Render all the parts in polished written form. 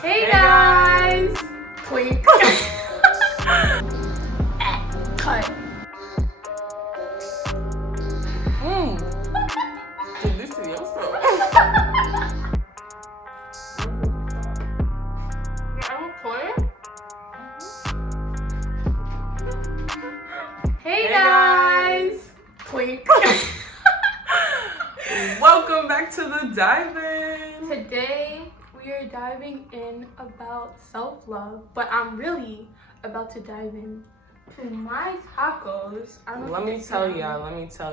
Hey guys! Clink. Cut. Delicioso. Hey guys! Clink. Welcome back to the dive-in. Today we are diving in about self-love, but I'm really about to dive in to my tacos. Let me tell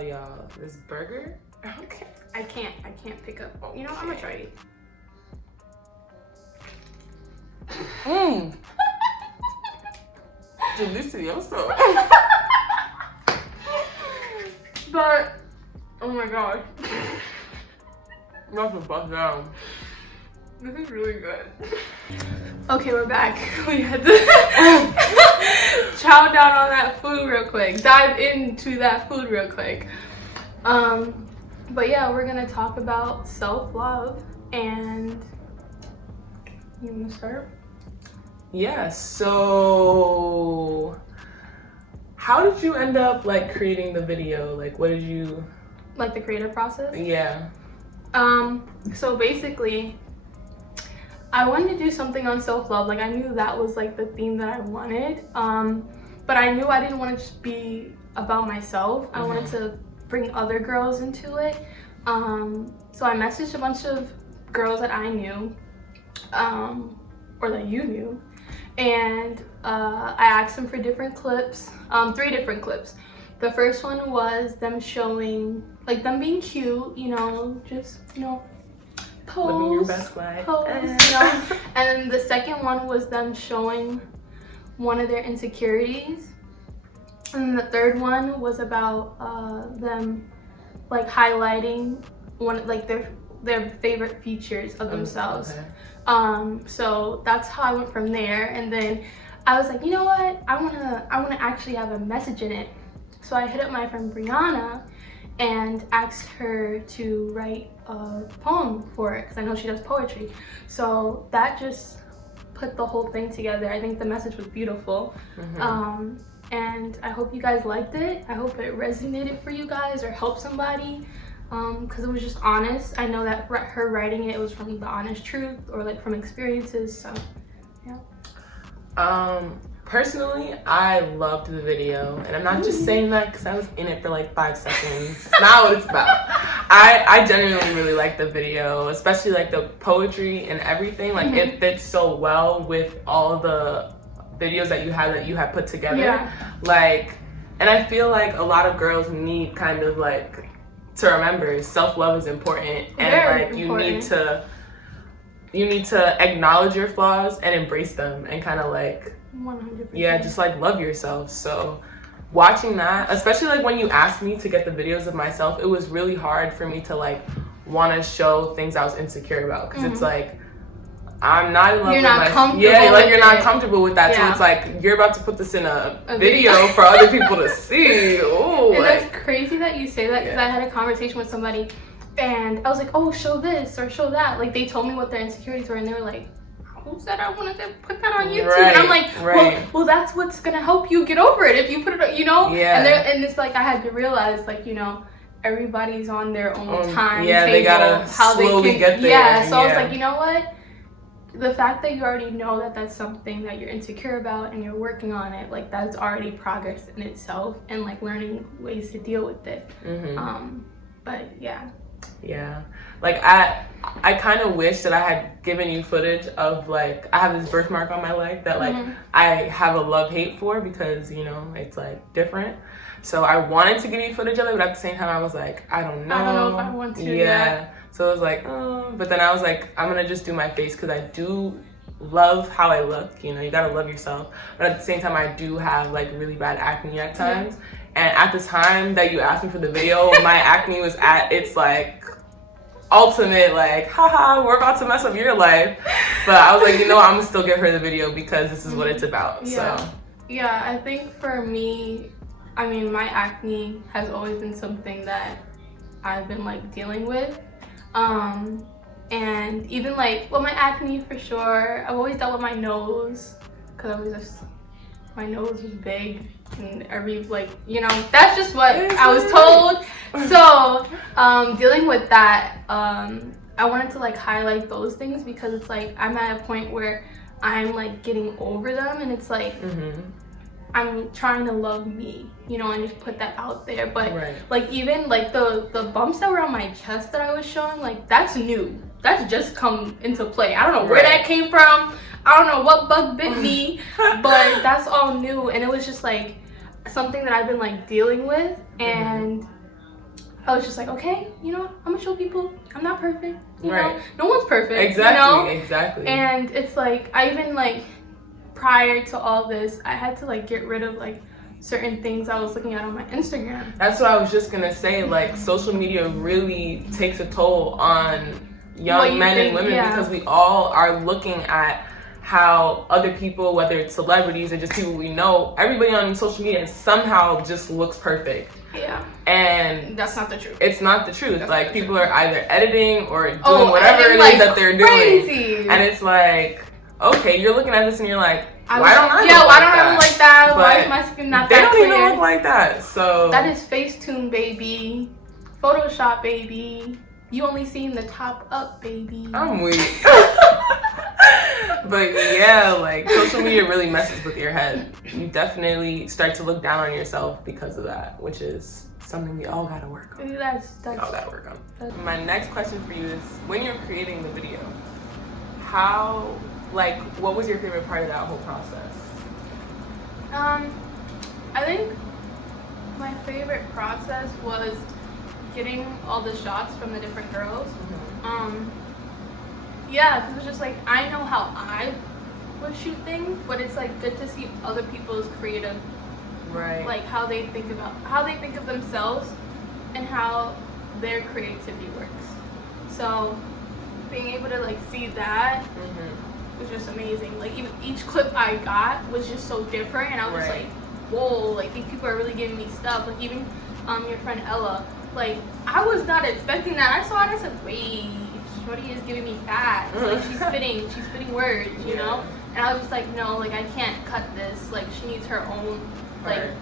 y'all, this burger. Okay. I can't pick up. Oh, you know, I'm gonna try it. Delicioso. But oh my god, Not to bust down. this is really good. Okay, we're back. We had to chow down on that food real quick. Dive into that food real quick. But yeah, we're gonna talk about self-love, and you wanna start? Yeah, so how did you end up like creating the video? Like what did you Like the creative process? Yeah. So basically I wanted to do something on self-love. Like I knew that was like the theme that I wanted. But I knew I didn't want to just be about myself. I wanted to bring other girls into it. So I messaged a bunch of girls that I knew, or that you knew, and I asked them for different clips, 3 different clips. The first one was them showing, like them being cute, you know, just, you know, pose, living your best life. pose, you know. And then the second one was them showing one of their insecurities. And then the third one was about them like highlighting one, like their favorite features of themselves. Okay. So that's how I went from there. And then I was like, you know what? I wanna actually have a message in it. So I hit up my friend Brianna and asked her to write a poem for it because I know she does poetry. So that just put the whole thing together. I think the message was beautiful. And I hope you guys liked it. I hope it resonated for you guys or helped somebody, because it was just honest. I know that her writing it was from the honest truth or like from experiences. So yeah. Personally, I loved the video, and I'm not just saying that because I was in it for like 5 seconds. It's not what it's about. I genuinely really liked the video, especially like the poetry and everything. Like it fits so well with all the videos that you had put together. Yeah. Like, and I feel like a lot of girls need kind of like to remember self-love is important, and Very like important. you need to acknowledge your flaws and embrace them and kind of like 100%. yeah, just like love yourself. So watching that, especially like when you asked me to get the videos of myself, it was really hard for me to like want to show things I was insecure about, because it's like I'm not in love You're with not myself. comfortable Yeah, like with you're not it. comfortable with that. Yeah. So it's like you're about to put this in a video. video for other people to see. Ooh, And like, that's crazy that you say that, because I had a conversation with somebody and I was like, oh, show this or show that. Like they told me what their insecurities were and they were like, who said I wanted to put that on YouTube? Right, and I'm like, right. well, that's what's gonna help you get over it if you put it on, you know? Yeah. And it's like I had to realize, like, you know, everybody's on their own time. Yeah, they gotta slowly get there. Yeah, so I was like, you know what? The fact that you already know that that's something that you're insecure about and you're working on it, like that's already progress in itself, and like learning ways to deal with it. But yeah. Yeah, like I kind of wish that I had given you footage of like, I have this birthmark on my leg that like I have a love-hate for, because you know it's like different. So I wanted to give you footage of it, but at the same time I was like, I don't know if I want to. Yeah. So it was like, but then I was like, I'm gonna just do my face because I do love how I look. You know, you gotta love yourself. But at the same time, I do have like really bad acne at times. And at the time that you asked me for the video, my acne was at its like ultimate, like, haha, we're about to mess up your life. But I was like, you know what, I'm gonna still give her the video because this is what it's about. Yeah. So yeah, I think for me, I mean, my acne has always been something that I've been like dealing with. And And even like, well, my acne for sure. I've always dealt with my nose because my nose was big and that's just what I was told. So dealing with that, I wanted to like highlight those things because it's like I'm at a point where I'm like getting over them, and it's like I'm trying to love me, and just put that out there. But like even like the bumps that were on my chest that I was showing, like that's new. That's just come into play. I don't know where that came from. I don't know what bug bit me, but that's all new. And it was just like something that I've been like dealing with, and I was just like, okay, I'm gonna show people I'm not perfect. You know, no one's perfect. Exactly. And it's like I even like prior to all this, I had to like get rid of like certain things I was looking at on my Instagram. That's what I was just gonna say. Like social media really takes a toll on young men and women because we all are looking at how other people, whether it's celebrities or just people we know, everybody on social media somehow just looks perfect. Yeah. And that's not the truth. It's not the truth. That's like people are either editing or doing whatever it is that they're doing. And it's like, okay, you're looking at this and you're like, why don't I look like that? Why is my skin not that clear? They don't even look like like that. So that is Facetune, baby. Photoshop, baby. You only seen the top up, baby. I'm weak. But yeah, like social media really messes with your head. You definitely start to look down on yourself because of that, which is something we all gotta work on. That's we all gotta work on. My next question for you is, when you're creating the video, what was your favorite part of that whole process? I think my favorite process was getting all the shots from the different girls. Yeah, because it was just like, I know how I would shoot things, but it's like good to see other people's creative, like how they think of themselves and how their creativity works. So being able to like see that was just amazing. Like even each clip I got was just so different, and I was just like, whoa, like these people are really giving me stuff. Like even your friend Ella, like I was not expecting that. I saw it and I said, wait, Shorty is giving me facts. Like she's spitting words, you know? And I was just like, no, like I can't cut this. Like she needs her own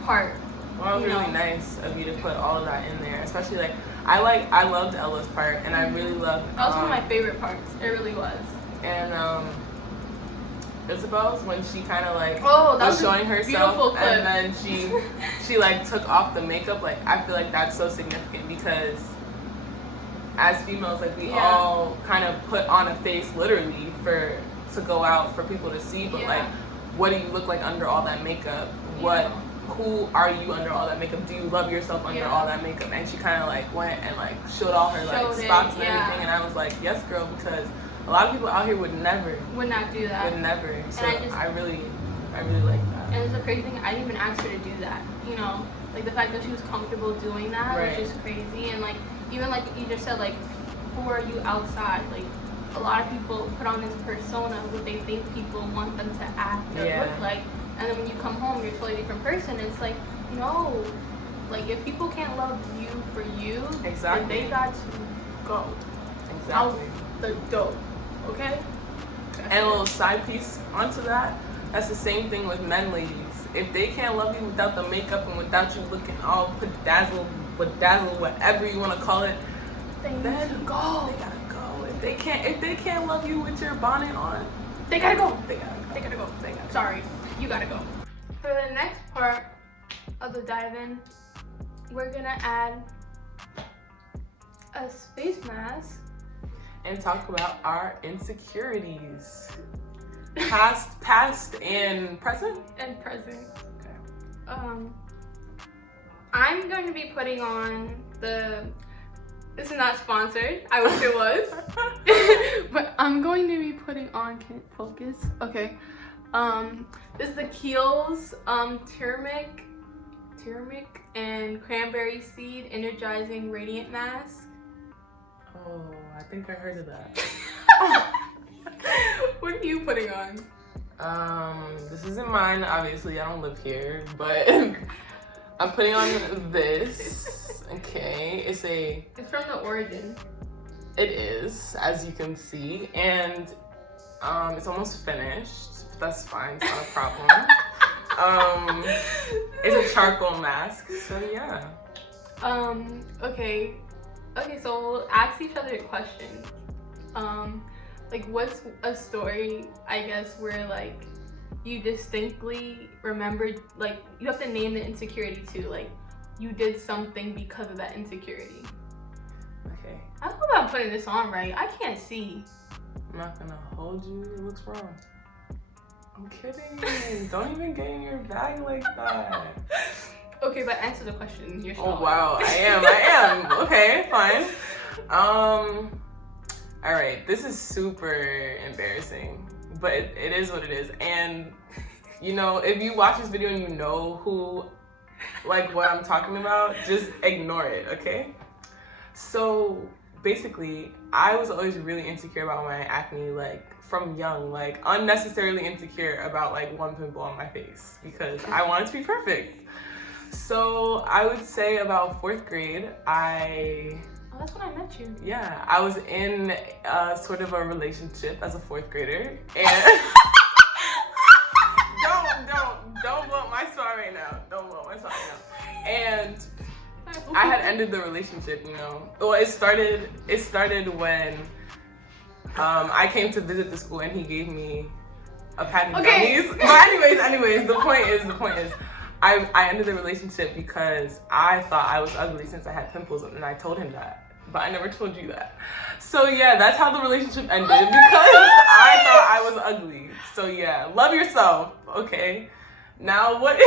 part. Well, it was really nice of you to put all of that in there, especially like I loved Ella's part, and I really loved. That was one of my favorite parts. It really was. And Isabel's, when she kind of like was showing herself, clip. and then she like took off the makeup. Like I feel like that's so significant because as females, like we all kind of put on a face literally to go out for people to see. But like, what do you look like under all that makeup? Who are you under all that makeup? Do you love yourself under all that makeup? And she kind of like went and like showed all her like spots and everything. And I was like, yes, girl, because a lot of people out here would not do that. Would never. So I really like that. And it's a crazy thing. I didn't even ask her to do that. You know, like the fact that she was comfortable doing that was just crazy. And like even like you just said, like who are you outside? Like a lot of people put on this persona what they think people want them to act or look like. And then when you come home, you're a totally different person. It's like, no. Like, if people can't love you for you, then they got to go. Out the door. Okay? And a little side piece onto that, that's the same thing with men, ladies. If they can't love you without the makeup and without you looking all bedazzled, whatever you want to call it, then they gotta go. If they can't love you with your bonnet on, they gotta go. Sorry. You gotta go. For the next part of the dive-in, we're gonna add a face mask and talk about our insecurities, past and present. Okay. I'm going to be putting on this is not sponsored. I wish it was. But I'm going to be putting on, can it focus? Okay. This is the Kiehl's turmeric and cranberry seed energizing radiant mask. Oh, I think I heard of that. What are you putting on? This isn't mine, obviously. I don't live here, but I'm putting on this. Okay, it's from the Origin. It is, as you can see, and it's almost finished. But that's fine. It's not a problem. It's a charcoal mask. So yeah. Okay. So we'll ask each other questions. Like, what's a story, I guess, where like you distinctly remembered, like you have to name the insecurity too, like you did something because of that insecurity. Okay. I don't know if I'm putting this on right. I can't see. I'm not gonna hold you. It looks wrong. I'm kidding. Don't even get in your bag like that. Okay, but answer the question. You're Oh wow, I am. Okay, fine. All right, this is super embarrassing, but it is what it is. And you know, if you watch this video and you know who, like what I'm talking about, just ignore it, okay? So basically, I was always really insecure about my acne, like from young, like unnecessarily insecure about like one pimple on my face because I wanted to be perfect. So I would say about 4th grade, Oh, that's when I met you. Yeah, I was in sort of a relationship as a 4th grader, and don't blow my spot right now. Don't blow my spot right now. And I had ended the relationship, you know. Well, it started when I came to visit the school and he gave me a pack of gummies. But anyways, the point is, I ended the relationship because I thought I was ugly since I had pimples, and I told him that. But I never told you that. So yeah, that's how the relationship ended because I thought I was ugly. So yeah, love yourself, okay? Now what?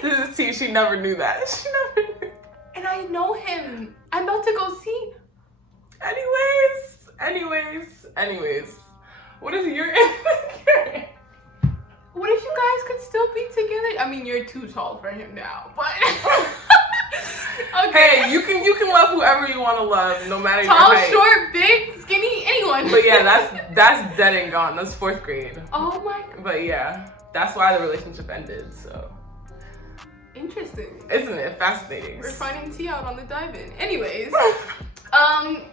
This is T. She never knew that. She never knew. And I know him. I'm about to go see. Anyways. What is your insecurity? What if you guys could still be together? I mean, you're too tall for him now, but okay. Hey, you can love whoever you want to love, no matter tall, your height. short, big, skinny, anyone. But yeah, that's dead and gone. That's 4th grade. Oh my God. But yeah, that's why the relationship ended. So interesting, isn't it fascinating? We're finding tea out on the dive-in. Anyways,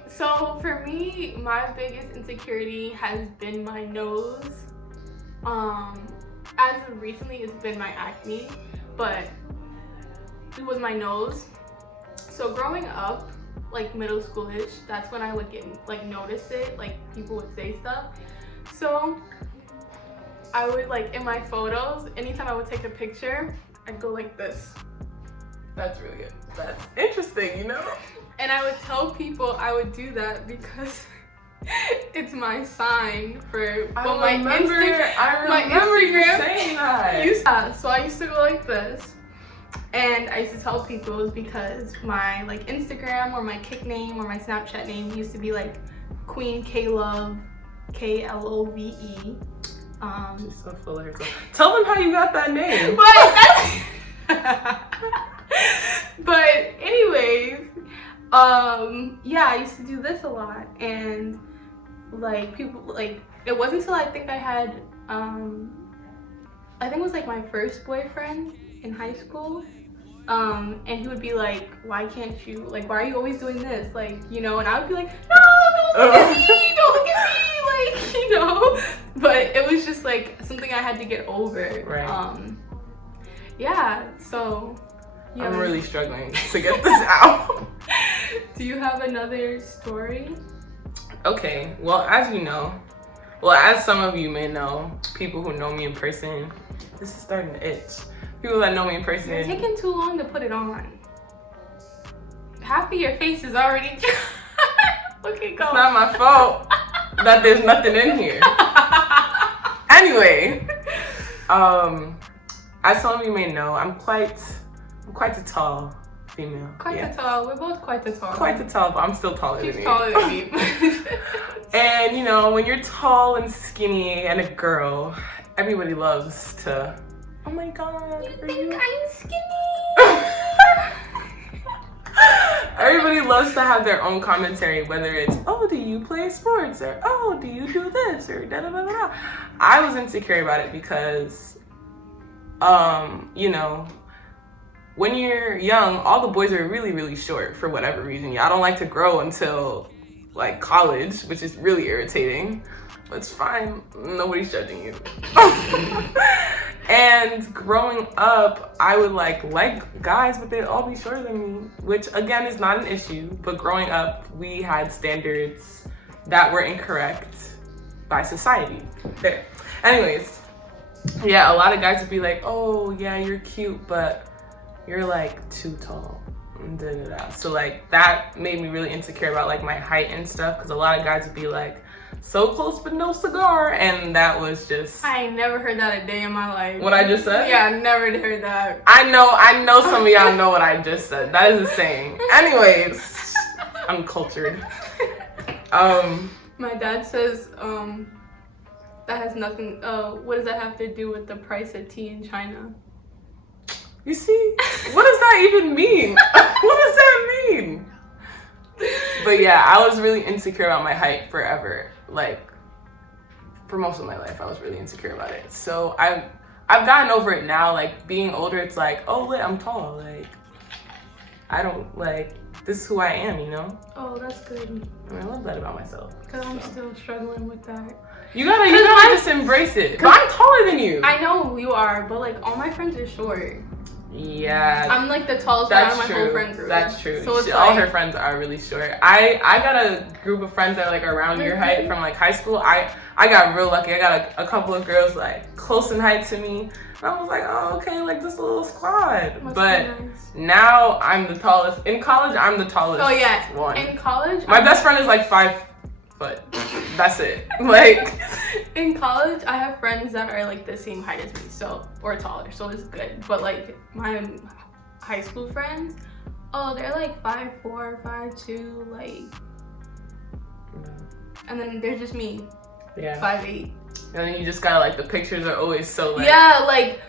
so for me, my biggest insecurity has been my nose. As of recently, it's been my acne, but it was my nose. So growing up, like middle schoolish, that's when I would get like notice it, like people would say stuff. So I would like in my photos, anytime I would take a picture, I'd go like this. That's really good. That's interesting, you know? And I would tell people I would do that because it's my sign for I remember you saying that. So I used to go like this, and I used to tell people it was because my like Instagram or my kick name or my Snapchat name used to be like Queen K Love, KLOVE. She's so full of herself. Tell them how you got that name. But anyways, yeah, I used to do this a lot, and like people, like it wasn't until I think I had I think it was like my first boyfriend in high school, and he would be like, why can't you, like, why are you always doing this, like, you know? And I would be like, no, don't look at me, don't look at me, like, you know. But it was just like something I had to get over. Right. Yeah, so yeah. I'm really struggling to get this out. Do you have another story? Okay, well, as you know, well, as some of you may know, people who know me in person, this is starting to itch. People that know me in person. You're taking too long to put it on. Half of your face is already okay, go. It's not my fault that there's nothing in here. Anyway, as some of you may know, I'm quite a tall female. Quite a tall. We're both quite a tall. Quite a tall, but I'm still taller than you. She's taller than me. And you know, when you're tall and skinny and a girl, everybody loves to, oh my God, you think I'm skinny? Everybody loves to have their own commentary, whether it's, oh, do you play sports? Or, oh, do you do this? Or da da da da. I was insecure about it because, you know, when you're young, all the boys are really, really short for whatever reason. Y'all don't like to grow until like college, which is really irritating. But it's fine. Nobody's judging you. And growing up, I would like guys, but they'd all be shorter than me, which again is not an issue. But growing up, we had standards that were incorrect by society. There. Anyways, yeah, a lot of guys would be like, oh yeah, you're cute, but you're like too tall. Da, da, da. So like that made me really insecure about like my height and stuff, because a lot of guys would be like, so close but no cigar, and that was just... I ain't never heard that a day in my life. What I just said? Yeah, I never heard that. I know some of y'all know what I just said. That is a saying. Anyways, I'm cultured. My dad says that has nothing, what does that have to do with the price of tea in China? You see? What does that even mean? What does that mean? But yeah, I was really insecure about my height forever. Like, for most of my life, I was really insecure about it. So I've gotten over it now. Like, being older, it's like, oh, wait, I'm tall. Like, I don't, like, this is who I am, you know? Oh, that's good. And I love that about myself. Because I'm still struggling with that. You gotta just embrace it. But I'm taller than you. I know you are, but like, all my friends are short. Yeah, I'm like the tallest one out of my whole friend group. That's true. So it's all her friends are really short. I got a group of friends that are like around your height from like high school. I got real lucky. I got a couple of girls like close in height to me. And I was like, oh, okay, like this little squad. Must but be nice. Now I'm the tallest. In college, I'm the tallest. Oh yeah, one. in college, my best friend is like 5 foot. That's it. Like in college, I have friends that are like the same height as me, so or taller, so it's good. But like my high school friends, oh, they're like 5'4", 5'2", like, and then there's just me, yeah, 5'8". And then you just gotta like the pictures are always so like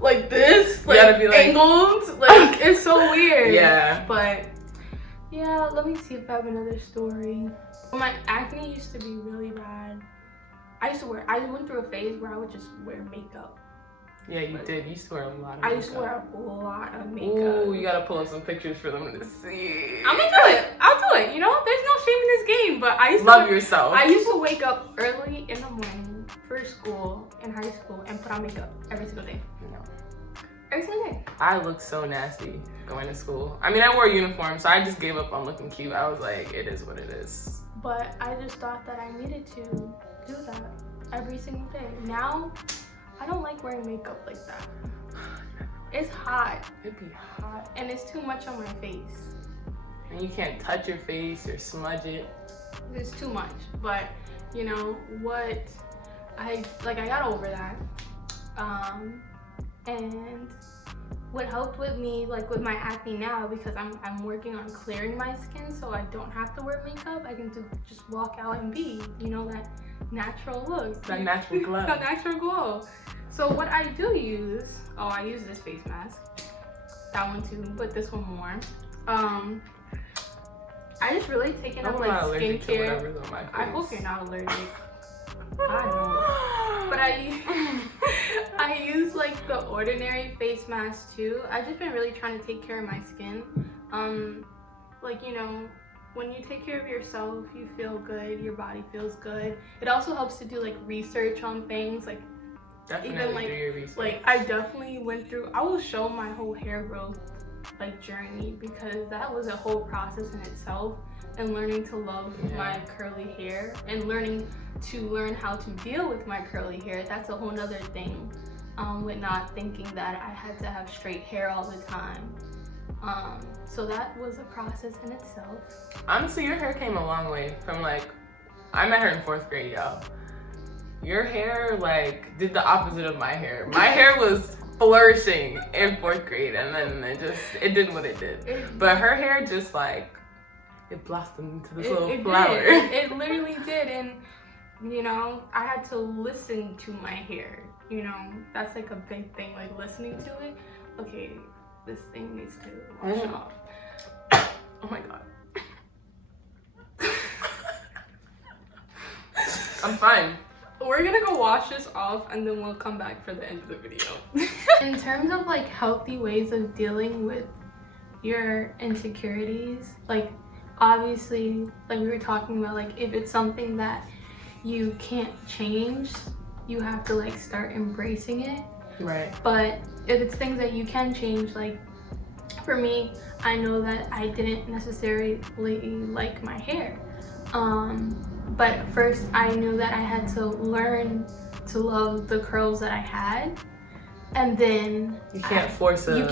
like this, like, gotta be, like angled, like it's so weird. Yeah. But yeah, let me see if I have another story. My acne used to be really bad. I went through a phase where I would just wear makeup. Yeah, you did. You used to wear a lot of makeup. I used to wear a lot of makeup. Ooh, you gotta pull up some pictures for them to see. I'm gonna do it. I'll do it. You know, there's no shame in this game. But I used to love yourself. I used to wake up early in the morning for school in high school and put on makeup every single day. No. Every single day. I looked so nasty going to school. I mean, I wore a uniform, so I just gave up on looking cute. I was like, it is what it is. But I just thought that I needed to do that every single day. Now, I don't like wearing makeup like that. It's hot. It'd be hot. And it's too much on my face. And you can't touch your face or smudge it. It's too much. But, you know, I got over that. And what helped with me, like with my acne now, because I'm working on clearing my skin so I don't have to wear makeup. I can just walk out and be, you know, that natural look. That natural glow. That natural glow. So what I do use, I use this face mask. That one too, but this one more. I just really taken up like skincare. I hope you're not allergic. I know. But I use like the ordinary face mask too. I've just been really trying to take care of my skin. Like, you know, when you take care of yourself, you feel good, your body feels good. It also helps to do like research on things, like definitely even like do your research. Like I definitely went through, I will show my whole hair growth like journey, because that was a whole process in itself, and learning to love my curly hair and learn how to deal with my curly hair. That's a whole nother thing, with not thinking that I had to have straight hair all the time. So that was a process in itself. Honestly, your hair came a long way from like, I met her in 4th grade, y'all. Your hair like did the opposite of my hair. My hair was flourishing in 4th grade, and then it did what it did. But her hair just like, it blossomed into this little flower. It literally did. And you know, I had to listen to my hair. You know, that's like a big thing, like listening to it. Okay, this thing needs to wash off. Oh my god. I'm fine. We're gonna go wash this off and then we'll come back for the end of the video. In terms of like healthy ways of dealing with your insecurities, like, obviously, like we were talking about, like if it's something that you can't change, you have to like start embracing it. Right. But if it's things that you can change, like for me, I know that I didn't necessarily like my hair. But first I knew that I had to learn to love the curls that I had. And then you can't force a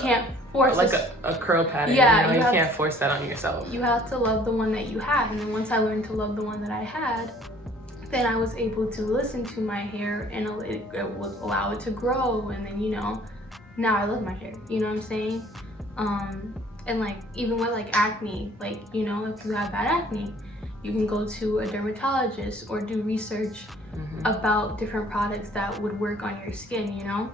curl pattern. Yeah, you can't force that on yourself. You have to love the one that you have. And then once I learned to love the one that I had, then I was able to listen to my hair and it would allow it to grow. And then, you know, now I love my hair, you know what I'm saying? And like even with like acne, like, you know, if you have bad acne, you can go to a dermatologist or do research about different products that would work on your skin, you know?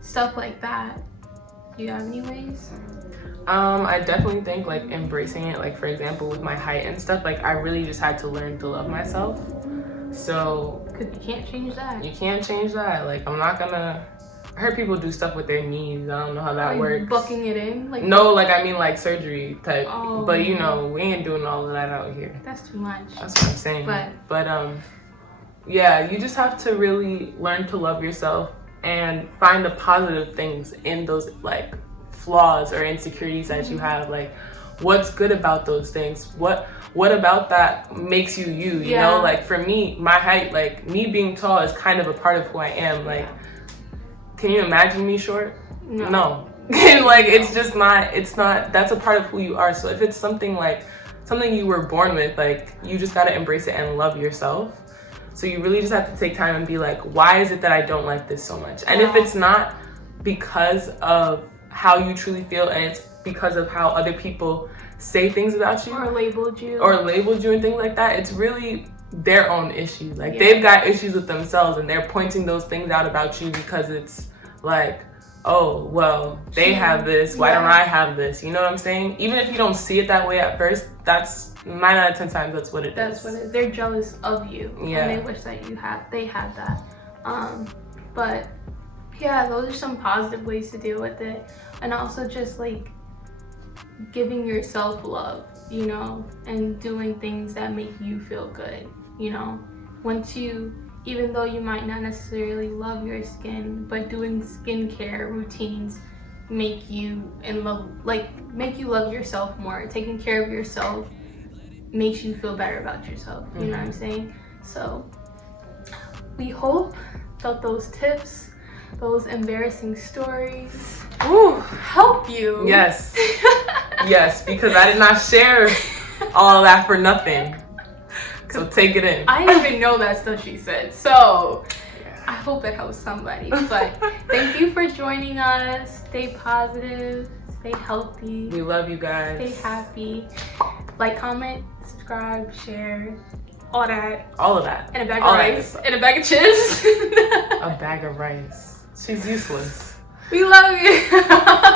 Stuff like that. Do you have any ways? I definitely think like embracing it, like for example with my height and stuff, like I really just had to learn to love myself. So because you can't change that. You can't change that. Like I'm not gonna, I heard people do stuff with their knees. I don't know how that works. Bucking it in? Like no, like I mean like surgery type. Oh, but you know, we ain't doing all of that out here. That's too much. That's what I'm saying. But yeah, you just have to really learn to love yourself and find the positive things in those like flaws or insecurities that you have. Like what's good about those things? What about that makes you you? You know, like for me, my height, like me being tall is kind of a part of who I am. Like can you imagine me short? No. Like it's just not, that's a part of who you are. So if it's something like something you were born with, like you just got to embrace it and love yourself. So you really just have to take time and be like, why is it that I don't like this so much? And if it's not because of how you truly feel and it's because of how other people say things about you or labeled you and things like that, it's really their own issues. Like they've got issues with themselves and they're pointing those things out about you because it's like, oh, well, they have this, why don't I have this? You know what I'm saying? Even if you don't see it that way at first, that's 9 out of 10 times that's what it is. That's what it is. They're jealous of you. Yeah. And they wish that they had that. But yeah, those are some positive ways to deal with it. And also just like giving yourself love, you know, and doing things that make you feel good, you know. Once you, even though you might not necessarily love your skin, but doing skincare routines make you love yourself more. Taking care of yourself makes you feel better about yourself, you know what I'm saying? So we hope that those tips, those embarrassing stories help you. Yes. Yes, because I did not share all that for nothing. So take it in. I didn't even know that stuff she said. So I hope it helps somebody. But thank you for joining us. Stay positive. Stay healthy. We love you guys. Stay happy. Like, comment, subscribe, share, all that. All of that. And a bag of rice. And a bag of chips. A bag of rice. She's useless. We love you.